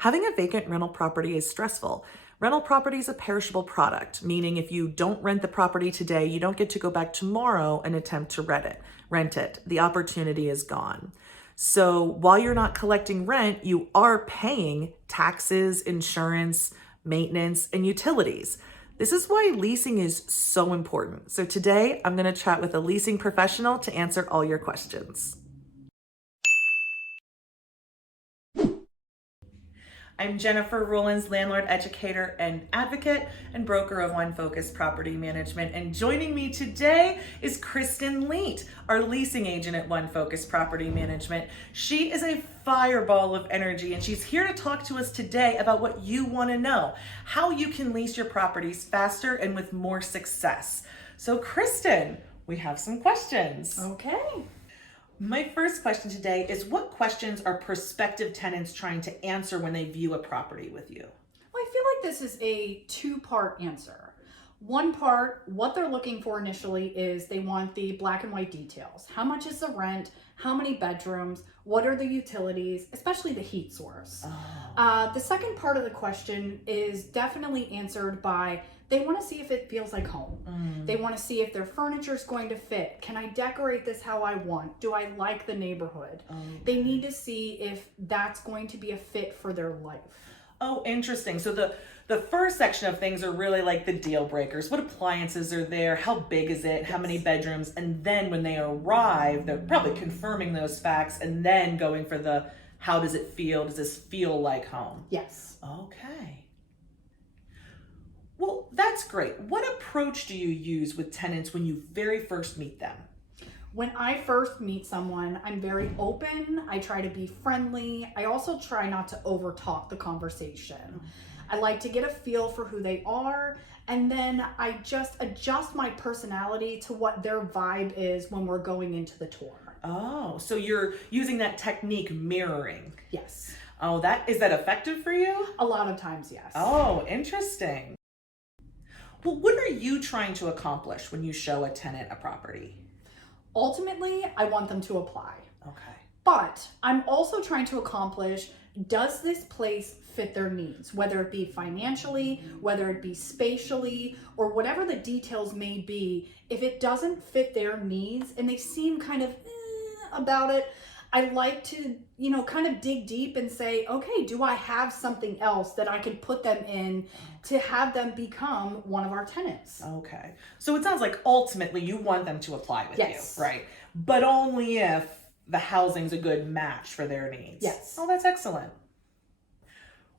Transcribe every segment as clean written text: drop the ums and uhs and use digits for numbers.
Having a vacant rental property is stressful. Rental property is a perishable product, meaning if you don't rent the property today, you don't get to go back tomorrow and attempt to rent it. The opportunity is gone. So while you're not collecting rent, you are paying taxes, insurance, maintenance, and utilities. This is why leasing is so important. So today I'm going to chat with a leasing professional to answer all your questions. I'm Jennifer Rollins, landlord, educator, and advocate, and broker of One Focus Property Management. And joining me today is Kristin Leet, our leasing agent at One Focus Property Management. She is a fireball of energy, and she's here to talk to us today about what you want to know, how you can lease your properties faster and with more success. So Kristin, we have some questions. Okay. My first question today is, what questions are prospective tenants trying to answer when they view a property with you? Well, I feel like this is a two-part answer. One part, what they're looking for initially is they want the black and white details. How much is the rent? How many bedrooms? What are the utilities, especially the heat source? The second part of the question is definitely answered by they want to see if it feels like home. They want to see if their furniture is going to fit. Can I decorate this how I want? Do I like the neighborhood? They need to see if that's going to be a fit for their life. Oh, interesting. So the first section of things are really like the deal breakers. What appliances are there? How big is it? How many bedrooms? And then when they arrive, they're probably confirming those facts and then going for the how does it feel? Does this feel like home? Yes. Okay. Well, that's great. What approach do you use with tenants when you very first meet them? When I first meet someone, I'm very open. I try to be friendly. I also try not to overtalk the conversation. I like to get a feel for who they are, and then I just adjust my personality to what their vibe is when we're going into the tour. Oh, so you're using that technique, mirroring. Yes. Oh, is that effective for you? A lot of times, yes. Oh, interesting. Well, what are you trying to accomplish when you show a tenant a property? Ultimately, I want them to apply. Okay. But I'm also trying to accomplish, does this place fit their needs? Whether it be financially, whether it be spatially, or whatever the details may be, if it doesn't fit their needs and they seem kind of about it, I like to, kind of dig deep and say, okay, do I have something else that I could put them in to have them become one of our tenants? Okay. So it sounds like ultimately you want them to apply with Yes. you, right? But only if the housing's a good match for their needs. Yes. Oh, that's excellent.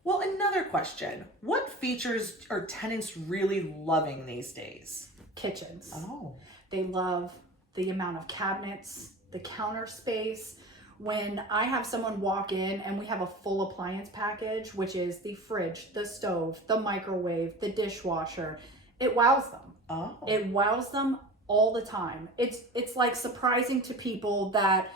Well, another question. What features are tenants really loving these days? Kitchens. Oh. They love the amount of cabinets, the counter space. When I have someone walk in and we have a full appliance package, which is the fridge, the stove, the microwave, the dishwasher, it wows them. Oh. It wows them all the time. It's like surprising to people that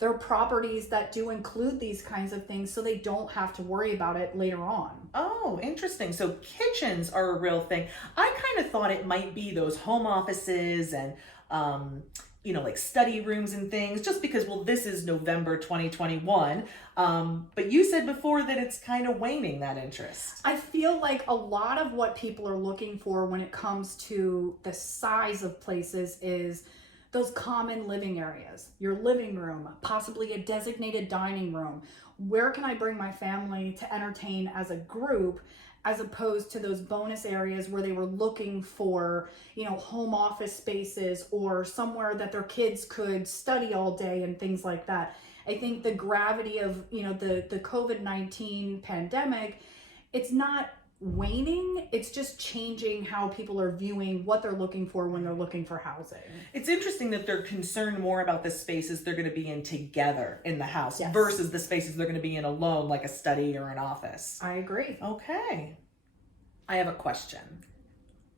there are properties that do include these kinds of things so they don't have to worry about it later on. Oh, interesting. So kitchens are a real thing. I kind of thought it might be those home offices and like study rooms and things, just because, well, this is November 2021. But you said before that it's kind of waning, that interest. I feel like a lot of what people are looking for when it comes to the size of places is those common living areas, your living room, possibly a designated dining room. Where can I bring my family to entertain as a group, as opposed to those bonus areas where they were looking for, home office spaces or somewhere that their kids could study all day and things like that. I think the gravity of, the COVID-19 pandemic, it's not waning, it's just changing how people are viewing what they're looking for when they're looking for housing. It's interesting that they're concerned more about the spaces they're going to be in together in the house. Yes. Versus the spaces they're going to be in alone, like a study or an office. I agree. Okay. I have a question.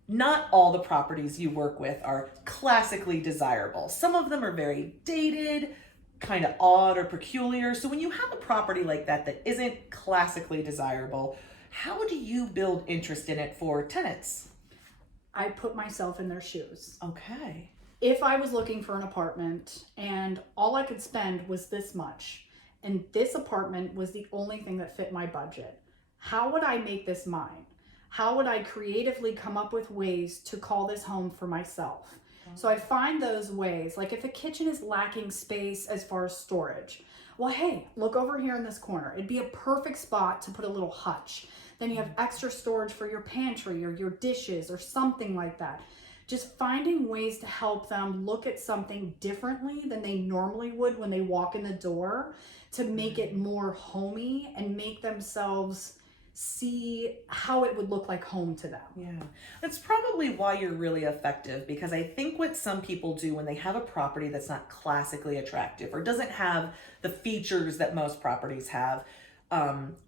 Not all the properties you work with are classically desirable. Some of them are very dated, kind of odd or peculiar. So when you have a property like that isn't classically desirable, how do you build interest in it for tenants? I put myself in their shoes. Okay. If I was looking for an apartment and all I could spend was this much, and this apartment was the only thing that fit my budget, how would I make this mine? How would I creatively come up with ways to call this home for myself? So I find those ways, like if a kitchen is lacking space as far as storage, well, hey, look over here in this corner. It'd be a perfect spot to put a little hutch. Then you have extra storage for your pantry or your dishes or something like that. Just finding ways to help them look at something differently than they normally would when they walk in the door, to make it more homey and make themselves see how it would look like home to them. Yeah, that's probably why you're really effective, because I think what some people do when they have a property that's not classically attractive or doesn't have the features that most properties have,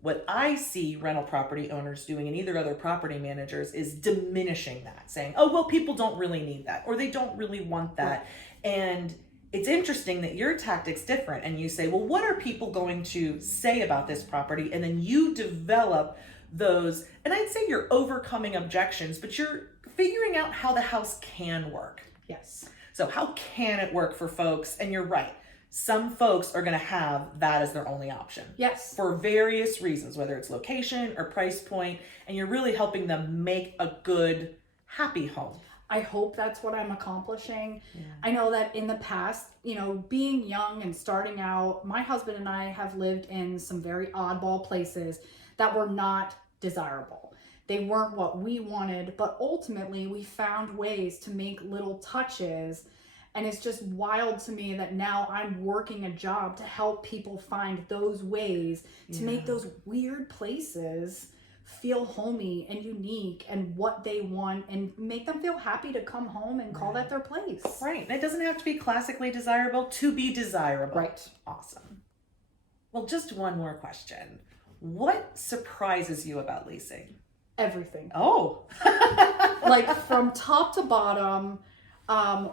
what I see rental property owners doing and either other property managers is diminishing that, saying, oh, well, people don't really need that, or they don't really want that. Right. And it's interesting that your tactic's different, and you say, well, what are people going to say about this property? And then you develop those, and I'd say you're overcoming objections, but you're figuring out how the house can work. Yes. So how can it work for folks? And you're right. Some folks are going to have that as their only option. Yes. For various reasons, whether it's location or price point, and you're really helping them make a good, happy home. I hope that's what I'm accomplishing. Yeah. I know that in the past, being young and starting out, my husband and I have lived in some very oddball places that were not desirable. They weren't what we wanted, but ultimately we found ways to make little touches. And it's just wild to me that now I'm working a job to help people find those ways to make those weird places feel homey and unique and what they want, and make them feel happy to come home and call that their place. Right. And it doesn't have to be classically desirable to be desirable. Right. Awesome. Well, just one more question. What surprises you about leasing? Everything. Oh. Like from top to bottom.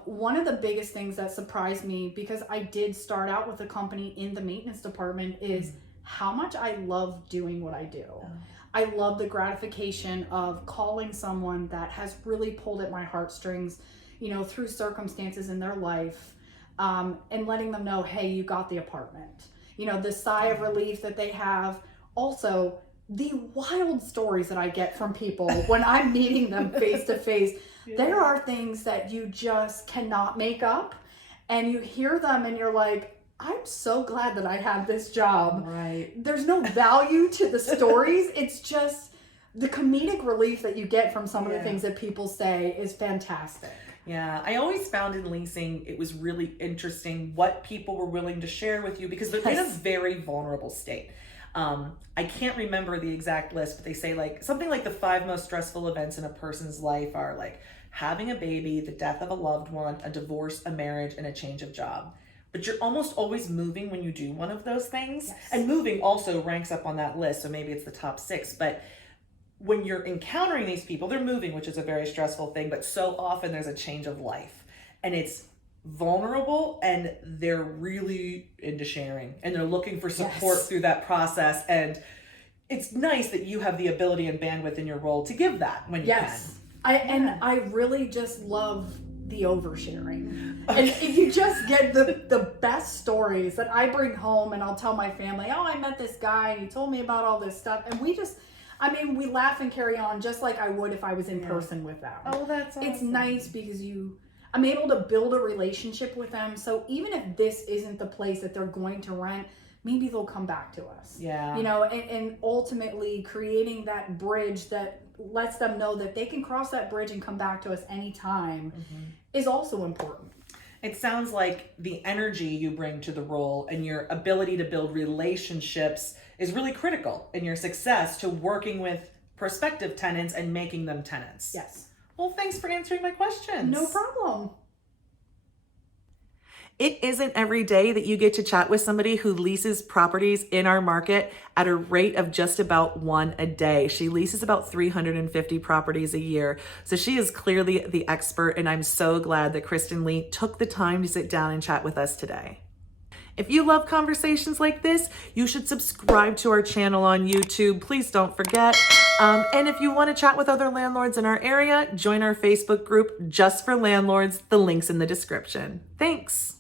One of the biggest things that surprised me, because I did start out with a company in the maintenance department, is how much I love doing what I do. Oh. I love the gratification of calling someone that has really pulled at my heartstrings, through circumstances in their life, and letting them know, hey, you got the apartment. The sigh of relief that they have. Also, the wild stories that I get from people when I'm meeting them face to face. There are things that you just cannot make up, and you hear them and you're like, I'm so glad that I had this job. Right. There's no value to the stories. It's just the comedic relief that you get from some of the things that people say is fantastic. Yeah, I always found in leasing it was really interesting what people were willing to share with you, because they're in a very vulnerable state. I can't remember the exact list, but they say something like the 5 most stressful events in a person's life are like having a baby, the death of a loved one, a divorce, a marriage, and a change of job. But you're almost always moving when you do one of those things. Yes. And moving also ranks up on that list, so maybe it's the top 6. But when you're encountering these people, they're moving, which is a very stressful thing, but so often there's a change of life. And it's vulnerable, and they're really into sharing, and they're looking for support through that process. And it's nice that you have the ability and bandwidth in your role to give that when you can. And I really just love the oversharing. And if you just get the best stories that I bring home, and I'll tell my family, oh, I met this guy and he told me about all this stuff, and we laugh and carry on just like I would if I was in person with them. Oh, that's awesome. It's nice because I'm able to build a relationship with them. So even if this isn't the place that they're going to rent, maybe they'll come back to us. Yeah. And ultimately creating that bridge that lets them know that they can cross that bridge and come back to us anytime is also important. It sounds like the energy you bring to the role and your ability to build relationships is really critical in your success to working with prospective tenants and making them tenants. Yes. Well, thanks for answering my questions. No problem. It isn't every day that you get to chat with somebody who leases properties in our market at a rate of just about 1 a day. She leases about 350 properties a year. So she is clearly the expert, and I'm so glad that Kristin Leet took the time to sit down and chat with us today. If you love conversations like this, you should subscribe to our channel on YouTube. Please don't forget. And if you want to chat with other landlords in our area, join our Facebook group just for landlords. The link's in the description. Thanks.